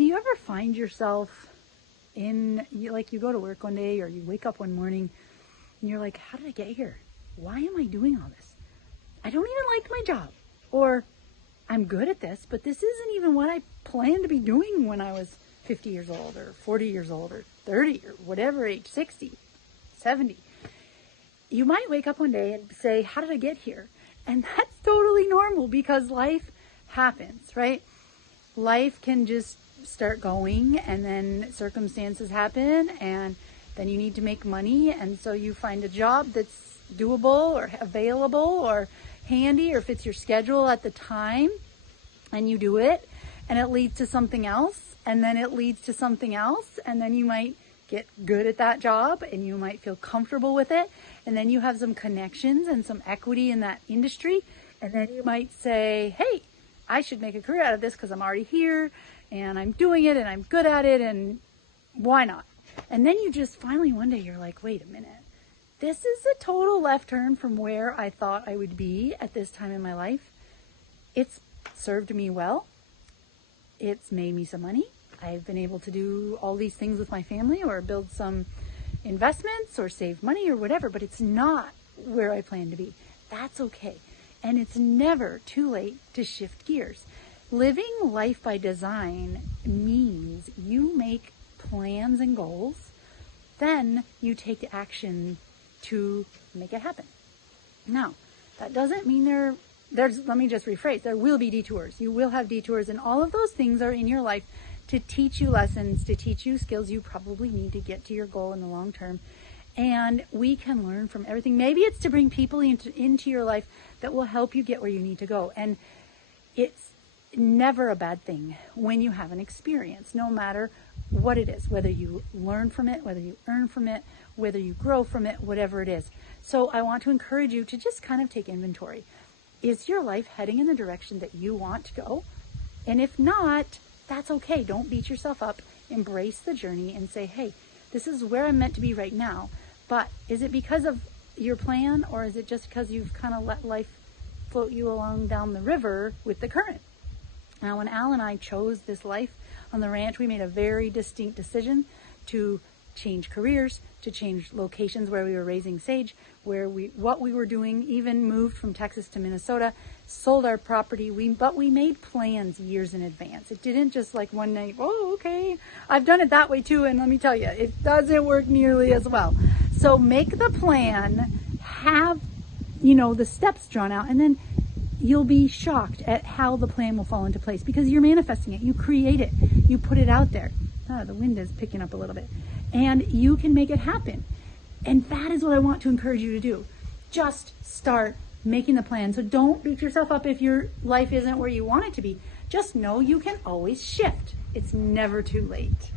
Do you ever find yourself like you go to work one day or you wake up one morning and you're like, how did I get here? Why am I doing all this? I don't even like my job. Or I'm good at this, but this isn't even what I planned to be doing when I was 50 years old or 40 years old or 30 or whatever age, 60, 70. You might wake up one day and say, how did I get here? And that's totally normal because life happens, right? Life can just start going and then circumstances happen and then you need to make money. And so you find a job that's doable or available or handy or fits your schedule at the time and you do it, and it leads to something else, and then it leads to something else, and then you might get good at that job and you might feel comfortable with it, and then you have some connections and some equity in that industry, and then you might say, hey, I should make a career out of this because I'm already here and I'm doing it and I'm good at it, and why not? And then you just finally one day you're like, wait a minute, this is a total left turn from where I thought I would be at this time in my life. It's served me well. It's made me some money. I've been able to do all these things with my family or build some investments or save money or whatever, but it's not where I plan to be. That's okay. And it's never too late to shift gears. Living life by design means you make plans and goals, then you take action to make it happen. Now, that doesn't mean let me just rephrase, there will be detours. You will have detours, and all of those things are in your life to teach you lessons, to teach you skills you probably need to get to your goal in the long term. And we can learn from everything. Maybe it's to bring people into your life that will help you get where you need to go. And it's never a bad thing when you have an experience, no matter what it is, whether you learn from it, whether you earn from it, whether you grow from it, whatever it is. So I want to encourage you to just kind of take inventory. Is your life heading in the direction that you want to go? And if not, that's okay. Don't beat yourself up. Embrace the journey and say, hey, this is where I'm meant to be right now. But is it because of your plan, or is it just because you've kind of let life float you along down the river with the current? Now, when Al and I chose this life on the ranch, we made a very distinct decision to change careers, to change locations where we were raising sage, what we were doing, even moved from Texas to Minnesota, sold our property. But we made plans years in advance. It didn't just like one night, oh, okay. I've done it that way too, and let me tell you, it doesn't work nearly as well. So make the plan, have, the steps drawn out, and then you'll be shocked at how the plan will fall into place because you're manifesting it. You create it. You put it out there. The wind is picking up a little bit. And you can make it happen. And that is what I want to encourage you to do. Just start making the plan. So don't beat yourself up if your life isn't where you want it to be. Just know you can always shift. It's never too late.